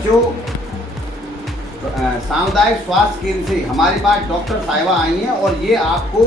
जो सामुदायिक स्वास्थ्य केंद्र से हमारे पास डॉक्टर साहिबा आई हैं और ये आपको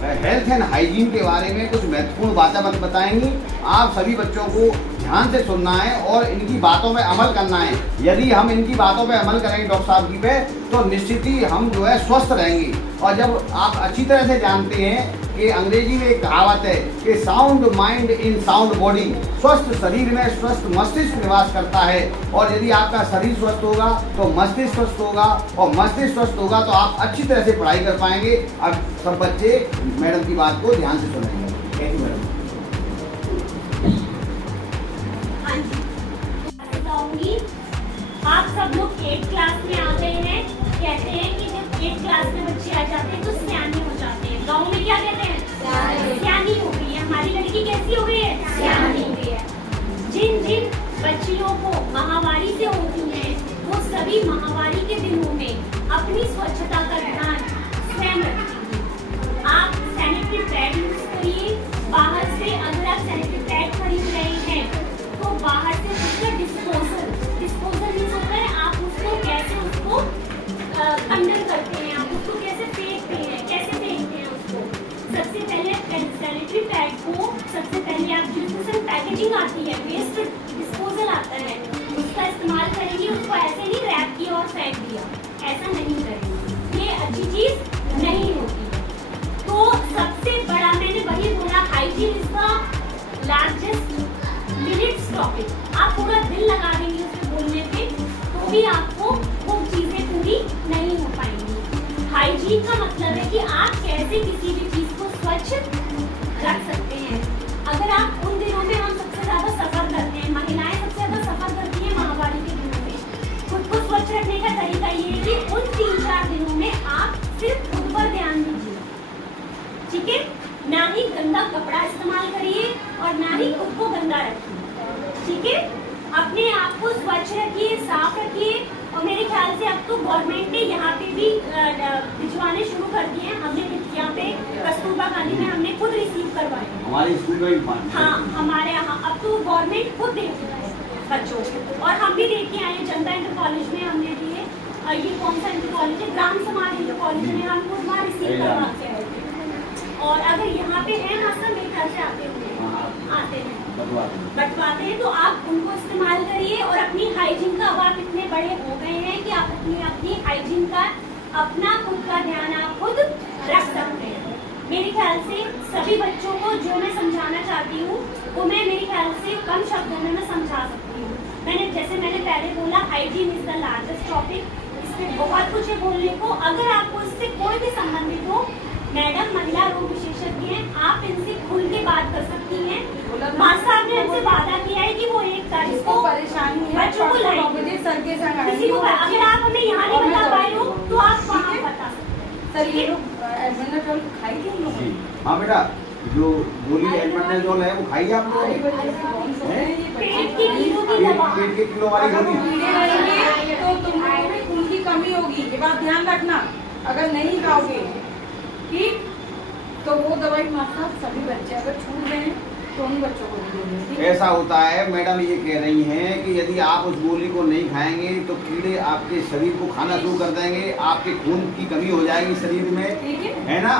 हेल्थ एंड हाइजीन के बारे में कुछ महत्वपूर्ण बातें बताएंगी। आप सभी बच्चों को ध्यान से सुनना है और इनकी बातों में अमल करना है। यदि हम इनकी बातों पे अमल करेंगे डॉक्टर साहब की पे, तो निश्चित ही हम जो है स्वस्थ रहेंगे। और जब आप अच्छी तरह से जानते हैं कि अंग्रेजी में एक कहावत है कि sound mind in sound body, स्वस्थ शरीर में स्वस्थ मस्तिष्क निवास करता है। और यदि आपका शरीर स्वस्थ होगा तो मस्तिष्क स्वस्थ होगा, और मस्तिष्क स्वस्थ होगा तो आप अच्छी तरह से पढ़ाई कर पाएंगे। अब सब बच्चे मैडम की बात को ध्यान से सुनेंगे। Thank you madam. आप सब लोग 8 क्लास में आ गए हैं। कहते हैं कि जब 8 क्लास में बच्चे आ जाते हैं तो सियाने हो जाते हैं। गाँव में क्या कहते हैं? सियानी हो गई है। हमारी लड़की कैसी हो गई है? सियानी हो गई है। जिन जिन बच्चियों को माहवारी से होती है वो सभी माहवारी के दिनों में अपनी स्वच्छता का ध्यान स्वयं रखेंगे। आप सैनिटरी पैड यूज करिए। बाहर से अगर आप सैनिटरी पैड खरीद रहे हैं तो बाहर से उसका डिस्पोजल मीन्स होता है आप उसको कैसे उसको कंडम करते हैं, आप उसको कैसे फेंकते हैं, कैसे फेंकते हैं उसको। सबसे पहले सैनिटरी पैड को सबसे पहले आप जिसमें पैकेजिंग आती है, वेस्ट डिस्पोजल आता है, उसका इस्तेमाल करेंगे। उसको ऐसे नहीं रैप किया और फेंक दिया, ऐसा नहीं करेंगे। ये अच्छी चीज नहीं होती है। तो सबसे बड़ा मैंने वही बोला, hygiene is the largest minutes topic. आप पूरा दिल लगा देंगे उसको बोलने पे तो भी आपको वो चीजें पूरी नहीं हो पाएंगी। हाइजीन का मतलब है कि आप कैसे किसी भी चीज को स्वच्छ रख सकते हैं। अगर आप उन दिनों में हम सबसे ज्यादा सफर करते हैं, महिलाएं सबसे ज्यादा सफर करती हैं महामारी के दिनों में। खुद को स्वच्छ रखने का तरीका ये है कि उन 3-4 दिनों में आप सिर्फ खुद पर ध्यान दीजिए, ठीक है? ना ही गंदा कपड़ा इस्तेमाल करिए और ना ही खुद को गंदा रखिए, ठीक है? अपने आप को स्वच्छ रखिए, साफ रखिए। और मेरे ख्याल से अब तो गवर्नमेंट ने यहाँ पे भी भिजवाने शुरू कर दिए हैं। हमने यहाँ पे कस्तूरबा गांधी में हमने खुद रिसीव करवाए हमारे स्कूल में। हाँ, हमारे यहाँ अब तो गवर्नमेंट खुद देती है बच्चों को, और हम भी देख के आए। जनता इंटर कॉलेज में हमने दिए। ये कौन सा इंटर कॉलेज है? ग्राम समाज इंटर कॉलेज में हम खुद वहाँ रिसीव करवा के आए थे। और अगर यहाँ पे है मास्टर, मेरे ख्याल से आते हैं बंटवाते हैं, तो आप उनको इस्तेमाल करिए। और अपनी हाइजीन का, अब आप इतने बड़े हो गए हैं कि आप अपनी हाइजीन का, अपना खुद का ध्यान आप खुद रख सकते हैं। मेरे ख्याल से सभी बच्चों को जो मैं समझाना चाहती हूँ वो मैं मेरे ख्याल से कम शब्दों में मैं समझा सकती हूँ। मैंने पहले बोला, hygiene is the largest topic. इसमें बहुत कुछ है बोलने को। अगर आपको इससे कोई भी संबंधित हो, मैडम महिला रोग विशेषज्ञ हैं, आप इनसे खुल के बात कर सकती हैं। मास्टर साहब ने हमसे वादा किया है कि वो 1 तारीख को परेशानी है बच्चों को लाएंगे सर के संग। किसी को अगर आप हमें यहाँ नहीं बता पाए हो तो आप वहाँ बता सकते हैं। सर ये लोग एल्बेंडाजोल खाएंगे हम लोग? हाँ बेटा, जो गोली एल्बेंडाजोल है वो खाइए आप लोग। पेट के कीड़ों की दवा, पेट के कीड़ों वाली गोली तो तुम लोगों में खून की कमी होगी, ये बात ध्यान रखना। अगर नहीं खाओगे ठीक तो वो दवाई मात्रा सभी बच्चे अगर छूट गए तो उन बच्चों को भी देंगे। ऐसा होता है मैडम, ये कह रही हैं कि यदि आप उस गोली को नहीं खाएंगे तो कीड़े आपके शरीर को खाना शुरू कर देंगे, आपके खून की कमी हो जाएगी शरीर में, है ना?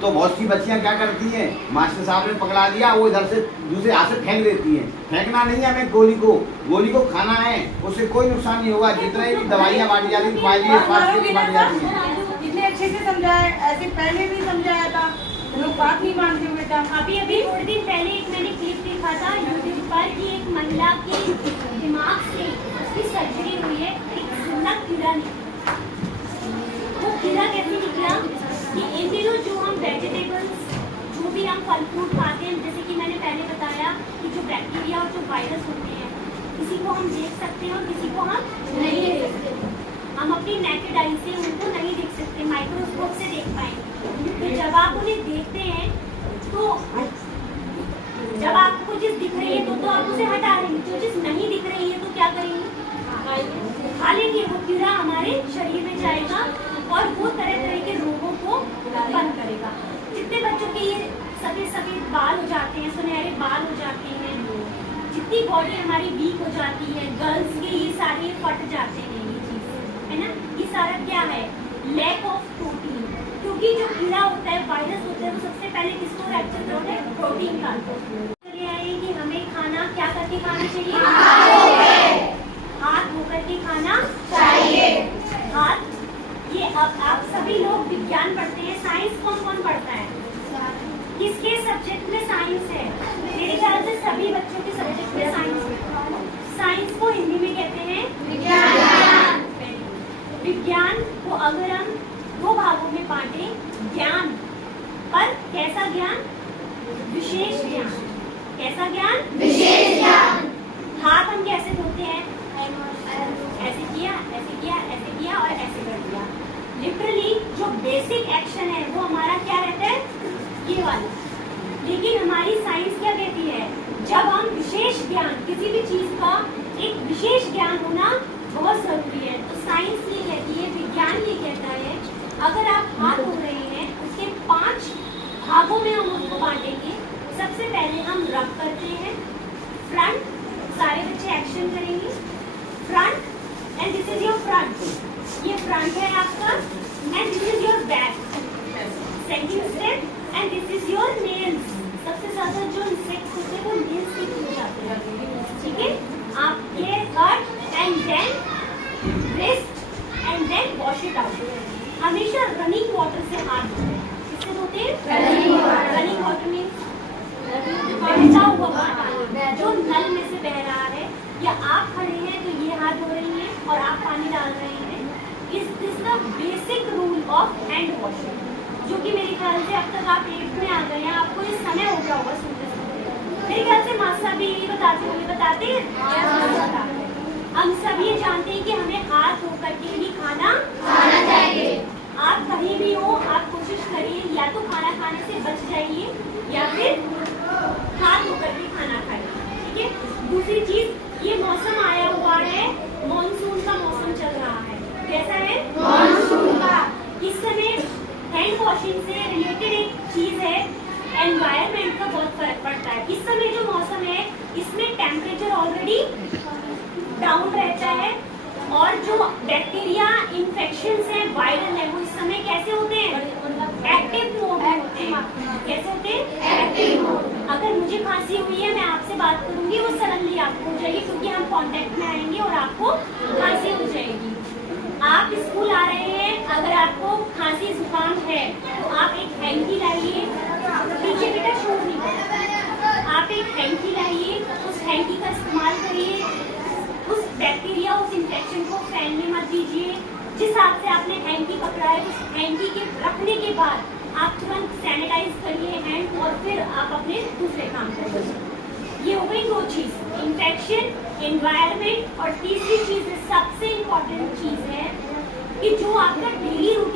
तो बहुत सी बच्चियां क्या करती हैं, मास्टर साहब ने पकड़ा दिया, वो इधर से दूसरे हाथ से फेंक देती हैं। फेंकना नहीं है हमें गोली को खाना है, उससे कोई नुकसान नहीं होगा। जितने भी दवाइयाँ बांटी जाती है स्वास्थ्य की बांटी जाती है। इतने अच्छे से समझाया, ऐसे पहले भी समझाया था, लोग बात नहीं मानते बेटा। अभी थोड़े दिन पहले एक मैंने क्लिप देखा था यूट्यूब पर कि एक महिला के दिमाग से उसकी सर्जरी हुई है, एक जिंदा कीड़ा निकला। वो कीड़ा कैसे निकला कि इन दिनों जो हम वेजिटेबल्स, जो भी हम फल फ्रूट खाते हैं, जैसे कि मैंने पहले बताया कि जो बैक्टीरिया और जो वायरस होते हैं, किसी को हम देख सकते हैं और किसी को हम नहीं देख सकते। हम अपनी नेकेड आई से उनको नहीं देख सकते, माइक्रोस्कोप से देख पाएंगे। तो जब आप उन्हें देखते हैं तो जब आपको चीज दिख रही है तो आप उसे हटा देंगे, जो चीज नहीं दिख रही है तो क्या करेंगे? खा लेंगे। वो कीड़ा हमारे शरीर में जाएगा और वो तरह तरह के रोगों को उत्पन्न करेगा। जितने बच्चों के ये सफेद सफेद बाल हो जाते हैं, सुनहरे बाल हो जाते हैं, आधी बॉडी हमारी वीक हो जाती है, गर्ल्स के ये सारे फट जाते हैं, ये चीज है ना, ये सारा क्या है, लैक ऑफ प्रोटीन। क्योंकि जो कीड़ा होता है, वायरस होता है, वो सबसे पहले किसको कैप्चर करता है, प्रोटीन का। चलिए आए कि हमें खाना क्या करके खाना चाहिए, हाथ धो करके खाना चाहिए। हाथ, ये अब आप सभी लोग विज्ञान पढ़ते हैं, साइंस कौन कौन पढ़ता है, किसके सब्जेक्ट में साइंस है, मेरे ख्याल से सभी बच्चों के सब्जेक्ट में साइंस है। साइंस को हिंदी में कहते हैं विज्ञान। विज्ञान को अगर हम दो भागों में बांटे, ज्ञान, पर कैसा ज्ञान, विशेष ज्ञान। कैसा ज्ञान, विशेष ज्ञान। हाथ हम कैसे धोते हैं, ऐसे किया, ऐसे किया, ऐसे किया और ऐसे कर दिया। लिटरली जो बेसिक एक्शन है वो हमारा क्या रहता है, ये वाला। लेकिन हमारी साइंस क्या कहती है, जब हम विशेष ज्ञान, किसी भी चीज का एक विशेष ज्ञान होना बहुत जरूरी है। तो साइंस ये कहती है, विज्ञान ये कहता है, अगर आप हाथ धो रहे हैं उसके 5 भागों में हम उसको बांटेंगे। सबसे पहले हम रब करते हैं, फ्रंट, सारे बच्चे एक्शन करेंगे, front, and this is your front, ये फ्रंट है आपका, and this is your back, second step, and this is your nails. सबसे ज्यादा जो इंसेक्ट्स होते हैं वो नेल्स के थ्रू जाते हैं, ठीक है। आप ये cut and then wrist and then wash it out. हमेशा रनिंग वाटर से हाथ धोते हैं, किससे धोते हैं, रनिंग वाटर मीन्स बहता हुआ पानी जो नल में से बह रहा है, या आप खड़े हैं तो ये हाथ धो रही हैं और आप पानी डाल रहे हैं। Is this the basic rule of hand washing, जो कि मेरे ख्याल से अब तक आप 8th में आ गए हैं, आपको इस समय हो गया होगा सुनते सुनते। मेरे ख्याल से मासा भी यही बताते होंगे, बताते हैं। हम सब ये जानते हैं कि हमें हाथ धो करके ही खाना चाहिए। आप कहीं भी हो, आप कोशिश करिए या तो खाना खाने से बच जाइए या फिर हाथ धो करके खाना खाइए, ठीक है। दूसरी चीज, ये मौसम आया हुआ है, मॉनसून का मौसम चल रहा है। कैसा है, मॉनसून का। इस समय हैंड वॉशिंग से रिलेटेड एक चीज है, एनवायरनमेंट का बहुत फर्क पड़ता है। इस समय जो मौसम है इसमें टेम्परेचर ऑलरेडी डाउन रहता है, और जो बैक्टीरिया इन्फेक्शन है, वायरल है, वो इस समय कैसे होते हैं, एक्टिव मोड में होते हैं। कैसे होते हैं, एक्टिव मोड। अगर मुझे खांसी हुई है, मैं आपसे बात करूंगी, वो सडनली आपको हो जाएगी, क्योंकि हम कांटेक्ट में आएंगे और आपको खांसी हो जाएगी। आप स्कूल आ रहे हैं, अगर आपको खांसी जुकाम है तो आप एक हैंकी लाइए, पीछे बेटा शोर नहीं करो, आप एक हैंकी लाइए, उस हैंकी का इस्तेमाल करिए, उस बैक्टीरिया, उस इन्फेक्शन को फैलने मत दीजिए। जिस हाथ से आपने हैंकी पकड़ा है, उस हैंकी के रखने के बाद आप तुरंत सैनिटाइज करिए हैंड, और फिर आप अपने दूसरे काम करिए। ये हो गई 2 चीज, इन्फेक्शन, एनवायरनमेंट, और तीसरी चीज सबसे इम्पोर्टेंट चीज है कि जो आपका डेली रूटीन